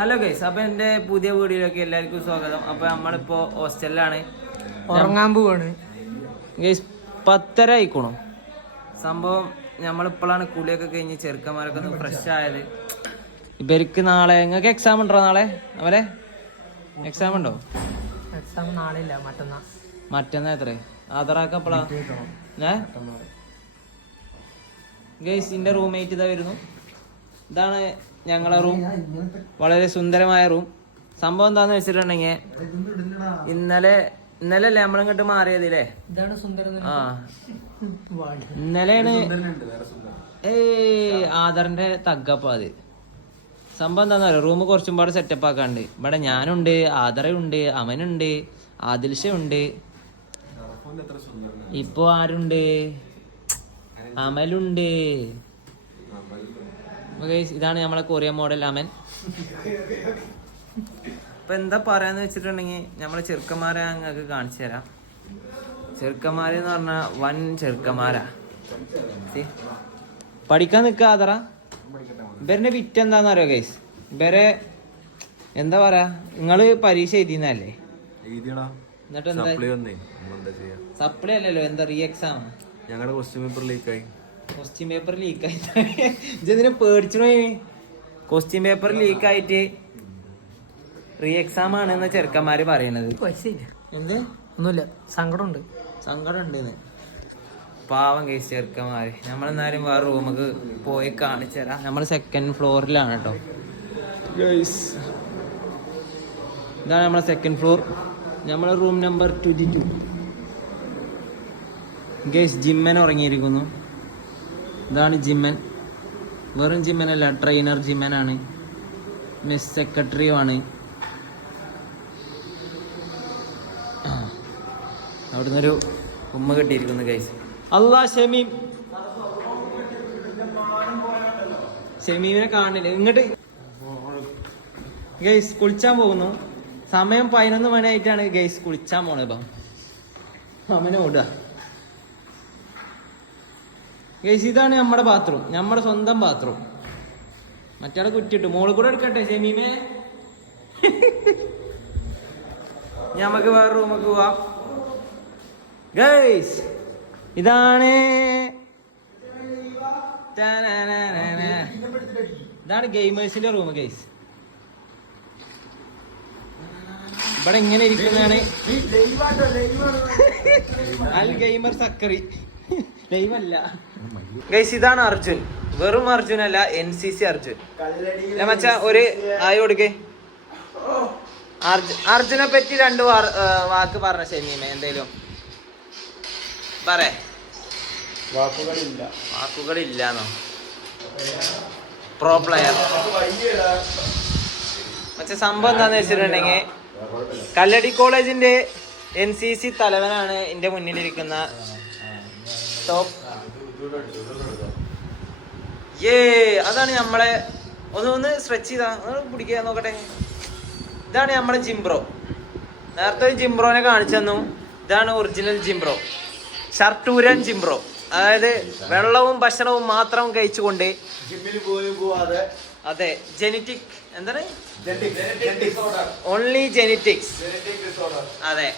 Hello guys അപ്പൊ എന്റെ പുതിയ വീഡിയോയിലേക്ക് എല്ലാവർക്കും സ്വാഗതം. അപ്പൊ നമ്മളിപ്പോ ഹോസ്റ്റലിലാണ്. ഉറങ്ങാൻ പോവാണ്. ഗൈസ് പത്തര ആയിക്കോണം. സംഭവം നമ്മളിപ്പോഴാണ് കുളിയൊക്കെ കഴിഞ്ഞ് ചെറുക്കന്മാരൊക്കെ ഒന്ന് ഫ്രഷ് ആയത്. ഇവർക്ക് നാളെ നിങ്ങൾക്ക് എക്സാം ഉണ്ടോ നാളെ? അവരെ? എക്സാം ഉണ്ടോ? എക്സാം നാളെ ഇല്ല മറ്റന്നാ. മറ്റന്നാ എത്ര ആധാറാക്ക ഏ? ഗൈസ് ഇന്റെ റൂംമേറ്റ് ഇതാ വരുന്നു. ഇതാണ് ഞങ്ങളുടെ റൂം വളരെ സുന്ദരമായ റൂം സംഭവം എന്താന്ന് വെച്ചിട്ടുണ്ടെങ്കിൽ ഇന്നലെ ഇന്നലെ അല്ലേ നമ്മളിങ്ങോട്ട് മാറിയതില്ലേ? ഇതാണ് ആ. ഇന്നലെയാണ് ഏയ് ആധാറിന്റെ തగ్గപ്പ അത്. സംഭവം എന്താന്ന് പറയുക റൂം കുറച്ചും പാട് സെറ്റപ്പ് ആക്കാണ്ട്. ഇവിടെ ഞാനുണ്ട് ആദറുണ്ട് അമനുണ്ട് ആദിൽഷ ഉണ്ട് ഇപ്പൊ ആരുണ്ട്? അമലുണ്ട്. ഇതാണ് നമ്മളെ കൊറിയ മോഡൽ അമൻ. ഇപ്പൊ എന്താ പറയാന്ന് വെച്ചിട്ടുണ്ടെങ്കിൽ നമ്മളെ ചെറുക്കന്മാരെ അങ്ങക്ക് കാണിച്ചു തരാം. ചെറുക്കന്മാര് എന്ന് പറഞ്ഞാ വൻ ചെറുക്കന്മാരാ? പഠിക്കാൻ നിക്കാതറ ഇവരുടെ വിറ്റ് എന്താന്ന് അറിയോ ഗൈസ് ഇവരെ എന്താ പറയാ നിങ്ങൾ പരീക്ഷ എഴുതിന്നല്ലേ എന്നിട്ട് എന്താ സപ്ലൈ വന്നേ. സപ്ലൈ അല്ലല്ലോ എന്താ റീ എക്സാം ഞങ്ങളുടെ ക്വസ്റ്റ്യൻ പേപ്പർ ലീക്കായി ക്വസ്റ്റ്യൻ പേപ്പർ ലീക്ക് ആയിട്ട്. ഇതെന്തിനു പേടിച്ചു ക്വസ്റ്റ്യൻ പേപ്പർ ലീക്ക് ആയിട്ട് റീ എക്സാം ആണ് എന്ന് ചെറുക്കന്മാര് പറയണത്. സങ്കടമുണ്ട് എന്ത്? ഒന്നുമില്ല. സങ്കടമുണ്ട്. സങ്കടം ഉണ്ടെന്ന് പാവം കേസ് ചെറുക്കന്മാര്. നമ്മളെന്നാലും വേറെ റൂമൊക്കെ പോയി കാണിച്ചു തരാം നമ്മൾ സെക്കൻഡ് ഫ്ലോറിലാണ് കേട്ടോ ഇതാണ് നമ്മളെ സെക്കൻഡ് ഫ്ലോർ നമ്മളെ room number twenty two guys Jimman ഉറങ്ങിയിരിക്കുന്നു. ഇതാണ് ജിമ്മൻ. വെറും ജിമ്മനല്ല ട്രെയിനർ ജിമ്മനാണ്. മിസ് സെക്രട്ടറിയുമാണ് അവിടുന്ന് ഒരു ഉമ്മ കെട്ടിയിരിക്കുന്നു ഗൈസ് അള്ളാ ഷമീം. ഷമീമിനെ കാണില്ല ഇങ്ങോട്ട് ഗൈസ് കുളിച്ചാൻ പോകുന്നു. സമയം പതിനൊന്ന് മണിയായിട്ടാണ് ഗൈസ് കുളിച്ചാൻ പോണത് ഇപ്പം. അവനെ ഓടുക. ഗൈസ് ഇതാണ് നമ്മുടെ ബാത്റൂം നമ്മുടെ സ്വന്തം ബാത്റൂം മറ്റാളെ കുറ്റിട്ടു മോൾ കൂടെ എടുക്കട്ടെ ഷമീമേ? ഇനി നമുക്ക് വേറെ റൂമൊക്കെ പോവാം. ഗൈസ് ഇതാണ്. ഇതാണ് ഗെയിമേഴ്സിന്റെ റൂം ഗൈസ് ഇവിടെ ഇങ്ങനെ ഇരിക്കുന്നതാണ്. അൽ ഗെയിമർ സക്കറി. ലൈവ് അല്ല ഗൈസ് ഇതാണ് അർജുൻ. വെറും അർജുൻ അല്ല എൻ സി സി അർജുൻ മച്ച മച്ചാ ഒരു ആയി കൊടുക്കേ. അർജു അർജുനെ പറ്റി രണ്ട് വാക്ക് പറഞ്ഞ ഷെമീമ എന്തേലും. പറേ. വാക്കുകളില്ല. വാക്കുകളില്ലാന്നോ? പ്രോ പ്ലെയർ പക്ഷെ സംഭവം എന്താന്ന് വെച്ചിട്ടുണ്ടെങ്കിൽ കല്ലടി കോളേജിന്റെ എൻ സി സി തലവനാണ് എന്റെ മുന്നിലിരിക്കുന്ന ടോപ്പ് ഏ അതാണ് നമ്മളെ ഒന്ന് ഒന്ന് സ്ട്രെച്ച് ചെയ്താ ഒന്ന് പിടിക്കുക നോക്കട്ടെ. ഇതാണ് നമ്മുടെ ജിംബ്രോ നേരത്തെ ഒരു ജിംബ്രോനെ കാണിച്ചു തന്നു. ഇതാണ് ഒറിജിനൽ ജിംബ്രോ ഷർട്ടൂരൻ ജിംബ്രോ അതായത് വെള്ളവും ഭക്ഷണവും മാത്രം കഴിച്ചുകൊണ്ട് ജിമ്മിൽ പോയി പോവാതെ അതെ ജെനറ്റിക് എന്താണ്? ഓൺലി ജെനറ്റിക്സ് അതെ.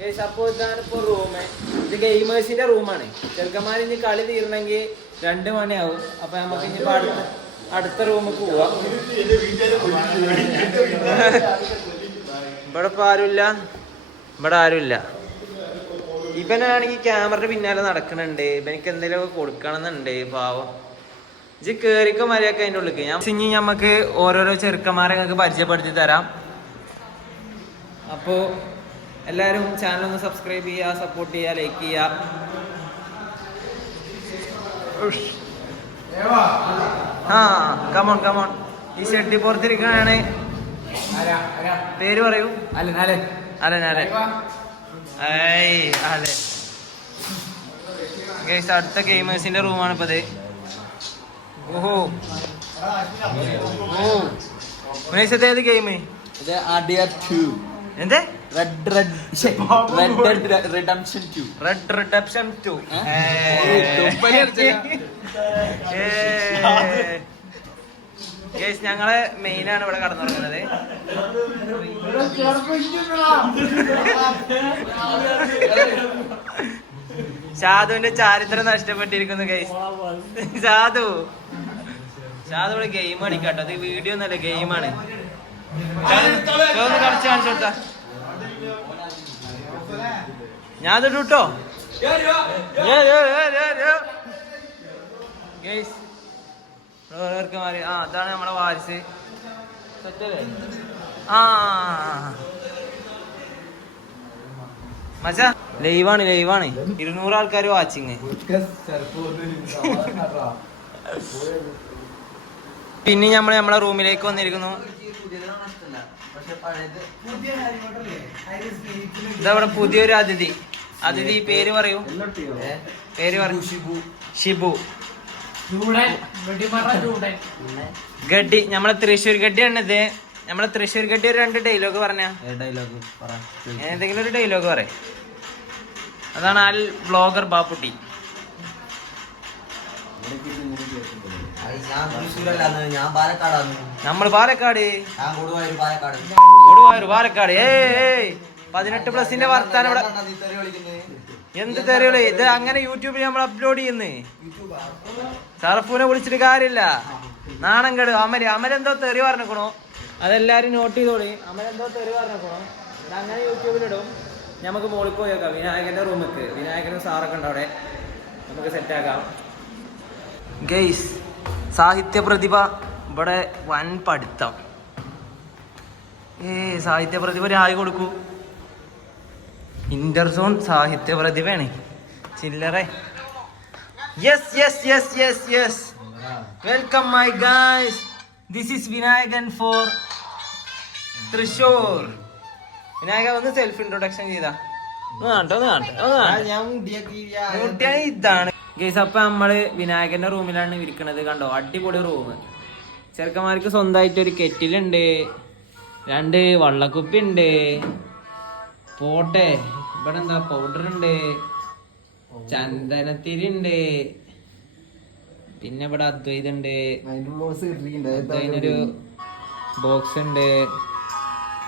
പ, അപ്പോൾ ഇതാണ് ഇപ്പോൾ റൂം ഇത് ഗെയിമേഴ്സിന്റെ റൂമാണ് ചെറുക്കന്മാർ ഇനി കളി തീരണമെങ്കിൽ രണ്ട് മണിയാവും. അപ്പൊ നമുക്ക് ഇനി അടുത്ത അടുത്ത റൂമിൽ പോവാം. ഇവിടെ ഇപ്പൊ ആരുമില്ല? ഇവിടെ ആരുമില്ല. ഇവനാണെങ്കിൽ ക്യാമറയുടെ പിന്നാലെ നടക്കണുണ്ട്. ഇവനിക്ക് എന്തെങ്കിലും കൊടുക്കണം എന്നുണ്ട് പാവം. ഇജ്ജ് കേറിക്കോ മര്യാദയ്ക്ക് അതിന്റെ ഉള്ളിൽ ഞാൻ ഇനി നമുക്ക് ഓരോരോ ചെറുക്കന്മാരെ ഞങ്ങൾക്ക് പരിചയപ്പെടുത്തി തരാം. അപ്പോൾ എല്ലാവരും ചാനൽ ഒന്ന് സബ്സ്ക്രൈബ് ചെയ്യുക സപ്പോർട്ട് ചെയ്യുക ലൈക്ക് ചെയ്യുക. ആ കമോൺ കമോൺ ഈ ഷെഡി പുറത്തിരിക്കുകയാണ്. പേര് പറയൂ. അല്ല അല്ലെ അലൻ അലൻ. ഏയ് അലൻ. ഗൈസ് അടുത്ത ഗെയിമേഴ്സിന്റെ റൂമാണ് ഇപ്പത് ഓഹോ. ഓ. ഏത് ഗെയിം ഇത് ടു. എന്തേ? Red red red redemption two red redemption two ഞങ്ങൾ മെയിൻ ആണ് ഇവിടെ കടന്നു കടന്നുറങ്ങുന്നത്. ഷാദുവിന്റെ ചാരിത്രം നഷ്ടപ്പെട്ടിരിക്കുന്നു ഗൈസ് ഷാദു ഷാദു ഇവിടെ ഗെയിം കളിക്കാട്ടോ. അത് വീഡിയോ ഒന്നല്ല ഗെയിമാണ് കളിച്ചു കളിച്ച് കാണിച്ചു കൊടുത്താ. ഞാൻ അത് ഇട്ടോ മാറി. ആ അതാണ് നമ്മളെ വാരിസ്. ആ മച്ചാ ലൈവാണ് ലൈവാണ്. ഇരുന്നൂറ് ആൾക്കാർ വാച്ചിങ്. പിന്നെ നമ്മൾ നമ്മളെ റൂമിലേക്ക് വന്നിരിക്കുന്നു. ഇതവിടെ പുതിയൊരു അതിഥി. അതിഥി പേര് പറയൂ. പേര് പറയൂ. ഷിബു ഷിബു. ഗഡ്ഡി. നമ്മളെ തൃശ്ശൂർ ഗഡ്ഡിയാണ് ഇത് നമ്മളെ തൃശ്ശൂർ ഗഡ്ഡി ഒരു രണ്ട് ഡയലോഗ് പറഞ്ഞ? ഡയലോഗ് പറ. ഏതെങ്കിലും ഒരു ഡയലോഗ് പറ അതാണ് അൽ ബ്ലോഗർ ബാപ്പുട്ടി. ഞാൻ നമ്മൾ പാലക്കാട്. കൊടുവായൂർ പാലക്കാട്. ഏയ് പതിനെട്ട് പ്ലസിന്റെ വർത്താനം ഇവിടെ. എന്ത് തെറികൾ ഇത് അങ്ങനെ യൂട്യൂബിൽ നമ്മൾ അപ്ലോഡ് ചെയ്യുന്നേ. സർഫൂനെ വിളിച്ചിട്ട് കാര്യമില്ല. നാണം കേട് അമര് അമരെന്തോ തെറി പറഞ്ഞേക്കണോ. അതെല്ലാരും നോട്ട് ചെയ്തോളി. അമരെന്തോ തെറി പറഞ്ഞേക്കണോ. ഇത് അങ്ങനെ യൂട്യൂബിലിടും നമുക്ക് മോളിൽ പോയി നോക്കാം. വിനായകന്റെ റൂമിക്ക് വിനായകനും സാറൊക്കെ ഉണ്ട് അവിടെ നമുക്ക് സെറ്റാക്കാം ഗെയ്സ് സാഹിത്യ പ്രതിഭ ഇവിടെ വൻ പഠിത്തം ഏ സാഹിത്യ പ്രതിഭ രായി കൊടുക്കൂ. ഇന്റർസോൺ സാഹിത്യ പ്രതിഭയാണ് ചില്ലറേ. Yes yes yes yes yes welcome my guys this is Vinayakan for Thrissur Vinayaka ഒന്ന് സെൽഫ് ഇൻട്രൊഡക്ഷൻ ചെയ്താ. ഒന്ന് കാണട്ടെ ഒന്ന് കാണട്ടെ ഒന്ന് ഇതാണ്. ഗൈസ് അപ്പൊ നമ്മൾ വിനായകന്റെ റൂമിലാണ് ഇരിക്കണത് കണ്ടോ? അടിപൊളി റൂം ചെറുക്കന്മാർക്ക് സ്വന്തമായിട്ട് ഒരു കെറ്റിലുണ്ട് രണ്ട് വള്ളക്കുപ്പി ഉണ്ട് പോട്ടെ ഇവിടെ എന്താ പൗഡർ ഉണ്ട് ചന്ദനത്തിരി ഉണ്ട് പിന്നെ ഇവിടെ അദ്വൈതുണ്ട് അദ്വൈനൊരു ബോക്സ് ഉണ്ട്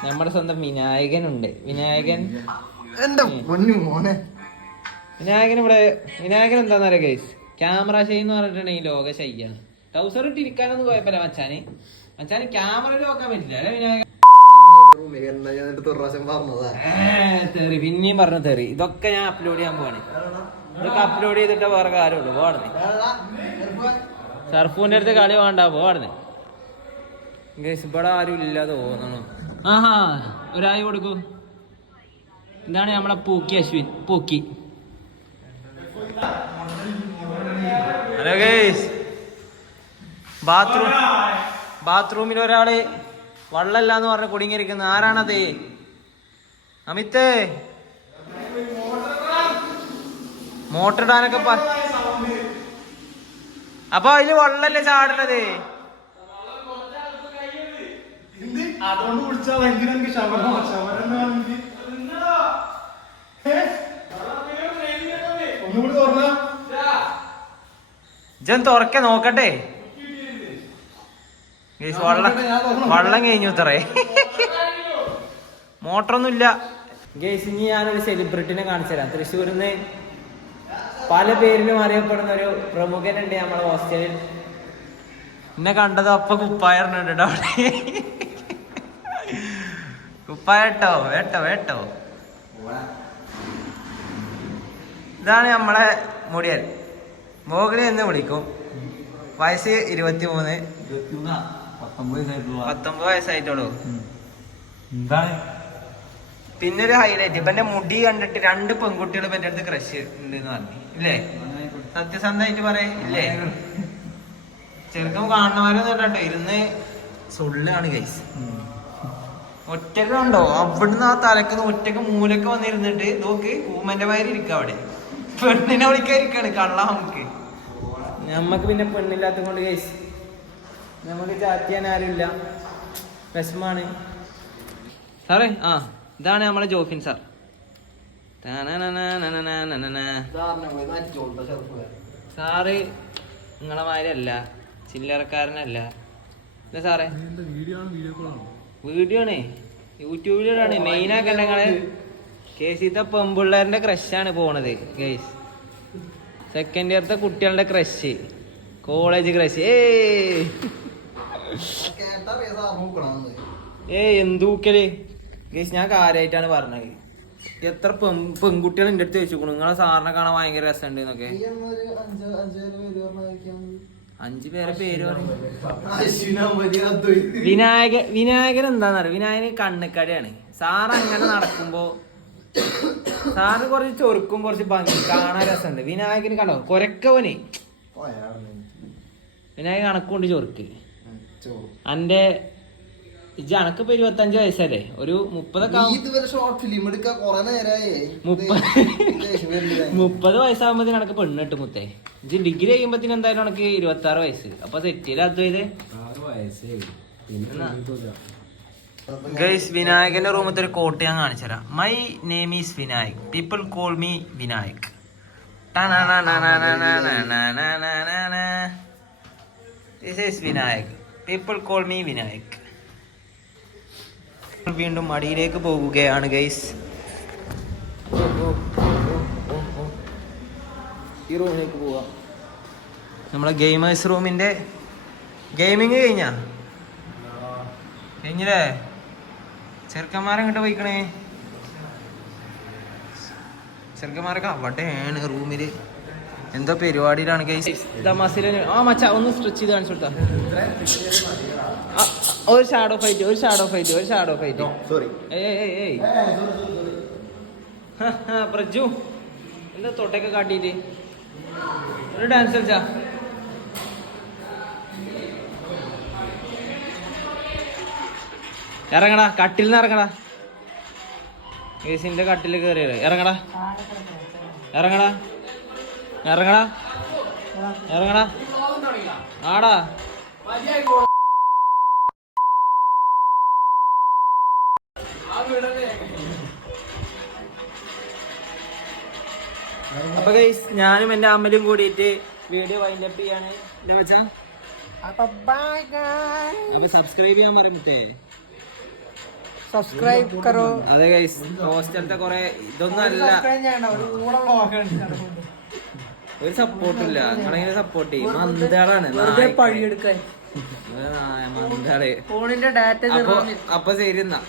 നമ്മുടെ സ്വന്തം വിനായകൻ ഉണ്ട് വിനായകൻ എന്താ പൊന്നു മോനെ? വിനായകൻ ഇവിടെ വിനായകൻ എന്താന്ന് അറിയാം ഗൈസ് ക്യാമറ ഷൈ എന്ന് പറഞ്ഞിട്ടുണ്ടെങ്കിൽ ലോക ശൈയാണ് ടൗസർ ഇട്ട് ഇരിക്കാനൊന്നും കുഴപ്പമില്ല മച്ചാന്. മച്ചാന് ക്യാമറ നോക്കാൻ പറ്റില്ല അല്ലെ വിനായകൻ? പിന്നെയും പറഞ്ഞു തെറി. ഇതൊക്കെ ഞാൻ അപ്ലോഡ് ചെയ്യാൻ പോവാണ്. ഇതൊക്കെ അപ്ലോഡ് ചെയ്തിട്ട് വേറെ കാര്യമുള്ളൂ. പോടുന്നേ സർഫൂന്റെ അടുത്ത് കളി വേണ്ട ഗൈസ് ഇവിടെ ആരും ഇല്ല തോന്നണു. ആഹാ ഒരായി കൊടുക്കൂ. എന്താണ് നമ്മളെ pookie Ashwin. Pookie. Hello guys bathroom ബാത്റൂമിൽ ഒരാൾ വള്ളല്ല എന്ന് പറഞ്ഞ് കുടുങ്ങിയിരിക്കുന്നത് ആരാണത്? അമിത്ത്. പ- അപ്പൊ അതിൽ വള്ളല്ലേ ചാടണത്? അതുകൊണ്ട് കുടിച്ചാൽ ഭയങ്കര ശവരം ഷവർമ്മ ഇജൻ തുറക്കെ നോക്കട്ടെ? വള്ളം വള്ളം കഴിഞ്ഞു ഇത്രേ. മോട്ടറൊന്നുമില്ല. ഗേസ് ഇനി ഞാനൊരു സെലിബ്രിറ്റിനെ കാണിച്ചു തരാം തൃശ്ശൂരിൽ നിന്ന് പല പേരിലും അറിയപ്പെടുന്ന ഒരു പ്രമുഖനുണ്ട് നമ്മളെ ഹോസ്റ്റലിൽ. എന്നെ കണ്ടത് അപ്പൊ കുപ്പായറിനുണ്ട് അവിടെ. കുപ്പായട്ടോ വേട്ടോ വേട്ടോ? ഇതാണ് നമ്മളെ മുടിയൻ. മോഗിനി എന്ന് വിളിക്കും. വയസ്സ് ഇരുപത്തി മൂന്ന് പത്തൊമ്പത് വയസ്സായിട്ടുള്ളൂ. പിന്നൊരു ഹൈലൈറ്റ് ഇവന്റെ മുടി കണ്ടിട്ട് രണ്ട് പെൺകുട്ടികൾ ഇവന്റെ അടുത്ത് ക്രഷ് ഉണ്ട് പറഞ്ഞു. ഇല്ലേ? സത്യസന്ധമായിട്ട് പറയേ. ഇല്ലേ? ചെറുക്കം കാണുന്നവരെന്ന് കേട്ടോ. ഇരുന്ന് സുള്ളാണ് ഗൈസ് ഒറ്റയ്ക്ക് കണ്ടോ അവിടുന്ന് ആ തലക്ക് ഒറ്റയ്ക്ക് മൂലക്ക് വന്നിരുന്നിട്ട് നോക്ക് കൂമന്റെ മാതിരി ഇരിക്ക അവിടെ. പെണ്ണിനെ വിളിക്കാതിരിക്കാണ് കള്ള നമുക്ക്. നമ്മക്ക് പിന്നെ പെണ്ണില്ലാത്ത കൊണ്ട് കേസ് നമുക്ക് ചാറ്റ് ചെയ്യാൻ ആരുമില്ല. വിഷമാണ്. സാറേ ആ ഇതാണ് നമ്മളെ ജോഫിൻ സാർ. സാറ് നിങ്ങളെ മാതിരി അല്ല ചില്ലറക്കാരനല്ല. എന്താ സാറേ? വീഡിയോ ആണ് യൂട്യൂബിലാണ് മെയിൻ ആക്കണ്ട നിങ്ങൾ? കേസിത്തെ പെമ്പിള്ളേരുടെ ക്രഷാണ് പോണത് ഗൈസ് സെക്കൻഡ് ഇയർത്തെ കുട്ടികളുടെ ക്രഷ് കോളേജ് ക്രഷ് ഏ ഏ എന്തൂക്കൽ ഞാൻ കാര്യമായിട്ടാണ് പറഞ്ഞത്. എത്ര പെൺ പെൺകുട്ടികൾ എന്റെ അടുത്ത് വെച്ചു നിങ്ങളെ സാറിനെ കാണാൻ ഭയങ്കര രസമുണ്ട് എന്നൊക്കെ. അഞ്ച് പേര് പേരെ പറഞ്ഞു വിനായകൻ വിനായക വിനായകൻ എന്താന്നറിയോ വിനായകൻ കണ്ണുക്കടയാണ് സാർ അങ്ങനെ നടക്കുമ്പോ സാറിന് കുറച്ച് ചൊറുക്കും കുറച്ച് ഭംഗി. കാണാൻ രസമുണ്ട്. വിനായകന് കണ്ടോ? കൊരക്കവനെ വിനായകൻ കണക്കുണ്ട് ചൊറുക്ക്. ചോറ് അന്റെ ഇജ്ജ് ഇപ്പൊ ഇരുപത്തഞ്ച് വയസ്സല്ലേ? ഒരു മുപ്പതൊക്കെ. മുപ്പത് വയസ്സാകുമ്പോ കണക്ക് പെണ്ണ് കിട്ടും മുത്തേ. ഇജ്ജ് ഡിഗ്രി കഴിയുമ്പത്തിന് എന്തായാലും ഇരുപത്തി ആറ് വയസ്സ്. അപ്പൊ സെറ്റ് ചെയ്ത് അദ്വൈത് ഗൈസ് വിനായകന്റെ റൂമത്തെ ഒരു കോട്ട് ഞാൻ കാണിച്ചു തരാം. My name is Vinayak. People call me Vinayak. This is Vinayak. People call me Vinayak. വീണ്ടും മടിയിലേക്ക് പോവുകയാണ് ഗൈസ് ഈ റൂമിലേക്ക് പോവാം. നമ്മളെ ഗെയിമേഴ്സ് റൂമിന്റെ ഗെയിമിങ് കഴിഞ്ഞാ? കഴിഞ്ഞില്ലേ? ചെറുക്കന്മാരെങ്ങോട്ട് പോയിക്കണേ? ചെറുക്കന്മാരൊക്കെ അവിടെയാണ് റൂമിൽ. എന്തോ പരിപാടിയിലാണ് ആ മച്ച ഒന്ന് സ്ട്രെച്ച് ചെയ്ത് കാണിച്ചു കൊടുത്താ. ഒരു ഷാഡോ ഫൈറ്റ് ഒരു ഷാഡോ ഫൈറ്റ് ഒരു ഷാഡോ ഫൈറ്റ് സോറി ഏയ് പ്രജു എന്താ തൊട്ടൊക്കെ കാട്ടിയിട്ട്? ഒരു ഡാൻസ് കളിച്ചാ. ഇറങ്ങടാ കട്ടിൽ നിന്ന് ഇറങ്ങടാ. ഏസിന്റെ കട്ടിൽ കയറിയത് ഇറങ്ങടാ. ഇറങ്ങടാ. ഇറങ്ങടാ. ഇറങ്ങടാ. ആടാ. അപ്പൊ ഗൈസ് ഞാനും എന്റെ അമ്മയും കൂടിയിട്ട് വീഡിയോ വൈൻഡ് അപ്പ് ചെയ്യാണ്. എന്താ വെച്ചാ? അപ്പൊ സബ്സ്ക്രൈബ് ചെയ്യാൻ പറയുമ്പത്തേ സബ്സ്ക്രൈബ് കറോ. അതെ ഗൈസ് ഹോസ്റ്റലത്തെ കുറെ ഇതൊന്നും അല്ല. ഒരു സപ്പോർട്ട് ഇല്ല. നിങ്ങളെങ്ങനെ സപ്പോർട്ട് ചെയ്യും. മന്ദാടാണ് മന്ദാൾ. ഫോണിന്റെ ഡാറ്റ അപ്പൊ ശരി എന്നാ.